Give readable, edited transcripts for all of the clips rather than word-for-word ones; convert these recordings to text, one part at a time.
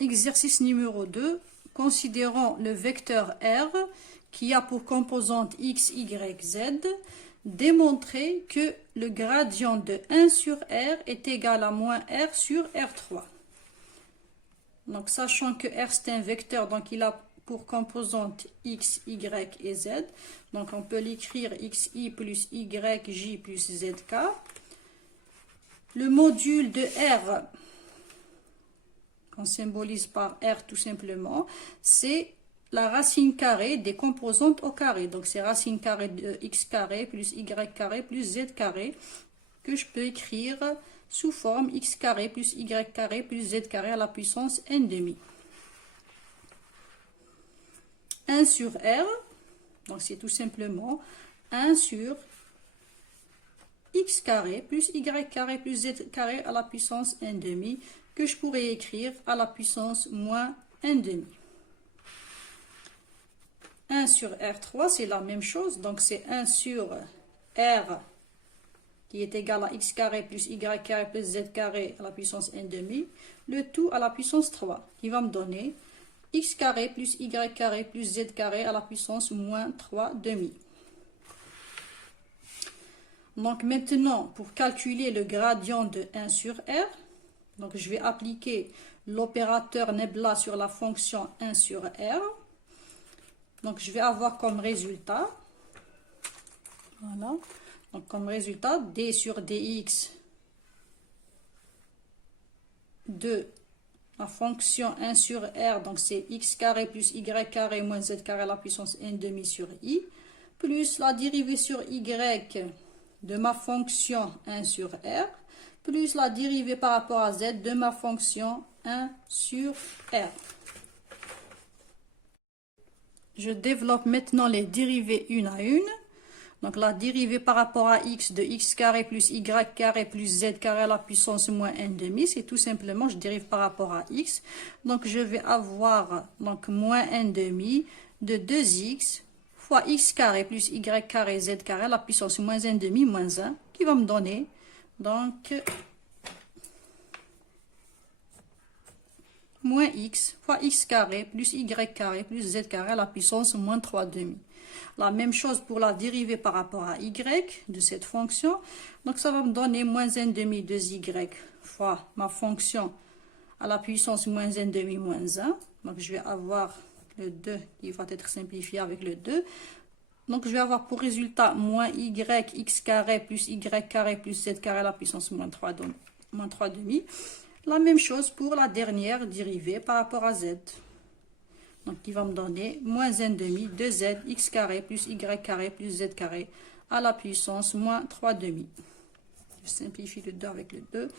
Exercice numéro 2. Considérons le vecteur R qui a pour composante x, y, z. Démontrer que le gradient de 1 sur R est égal à moins R sur R3. Donc, sachant que R c'est un vecteur, donc il a pour composante x, y et z. Donc, on peut l'écrire xi plus yj plus zk. Le module de R, qu'on symbolise par R tout simplement, c'est la racine carrée des composantes au carré. Donc, c'est racine carrée de x carré plus y carré plus z carré que je peux écrire sous forme x carré plus y carré plus z carré à la puissance n demi. 1 sur R, donc c'est tout simplement 1 sur x carré plus y carré plus z carré à la puissance n demi que je pourrais écrire à la puissance moins n demi. 1 sur R3, c'est la même chose, donc c'est 1 sur R qui est égal à x carré plus y carré plus z carré à la puissance n demi, le tout à la puissance 3, qui va me donner x carré plus y carré plus z carré à la puissance moins 3 demi. Donc maintenant, pour calculer le gradient de 1 sur R, donc je vais appliquer l'opérateur Nebla sur la fonction 1 sur R. Donc je vais avoir comme résultat, voilà, donc comme résultat d sur dx de la fonction 1 sur R, donc c'est x carré plus y carré moins z carré à la puissance n demi sur i, plus la dérivée sur y de ma fonction 1 sur R, plus la dérivée par rapport à z de ma fonction 1 sur R. Je développe maintenant les dérivées une à une. Donc la dérivée par rapport à x de x carré plus y carré plus z carré à la puissance moins n demi, c'est tout simplement, je dérive par rapport à x. Donc je vais avoir donc moins n demi de 2x fois x carré plus y carré z carré à la puissance moins n demi moins 1, qui va me donner donc moins x fois x carré plus y carré plus z carré à la puissance moins 3 demi. La même chose pour la dérivée par rapport à y de cette fonction. Donc ça va me donner moins n demi de y fois ma fonction à la puissance moins n demi moins 1. Donc je vais avoir le 2 qui va être simplifié avec le 2. Donc je vais avoir pour résultat moins y x carré plus y carré plus z carré à la puissance moins 3 demi. La même chose pour la dernière dérivée par rapport à z. Donc, qui va me donner moins n demi de z x carré plus y carré plus z carré à la puissance moins 3 demi. Je simplifie le 2 avec le 2.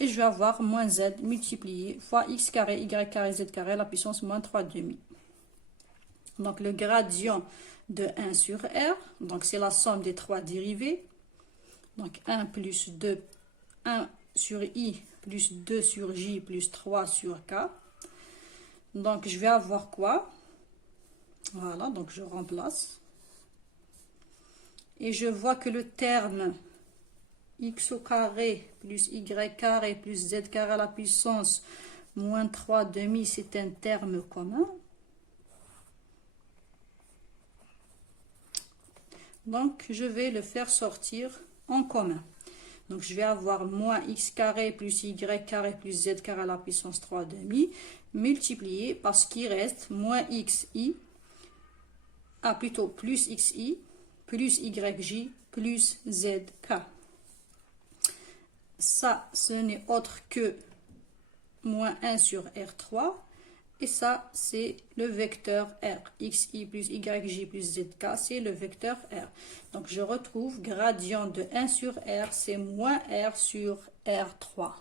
Et je vais avoir moins z multiplié fois x carré, y carré, z carré à la puissance moins 3 demi. Donc, le gradient de 1 sur R, donc c'est la somme des trois dérivées. Donc, 1 plus 2, 1 sur i plus 2 sur j plus 3 sur k. Donc, je vais avoir quoi? Voilà, donc je remplace. Et je vois que le terme x au carré plus y carré plus z carré à la puissance moins 3 demi, c'est un terme commun. Donc, je vais le faire sortir en commun. Donc, je vais avoir moins x carré plus y carré plus z carré à la puissance 3 demi multiplié par ce qui reste moins xi, plutôt plus xi, plus yj, plus zk. Ça, ce n'est autre que moins 1 sur R3. Et ça, c'est le vecteur R. Xi plus yj plus zk, c'est le vecteur R. Donc, je retrouve gradient de 1 sur R, c'est moins R sur R3.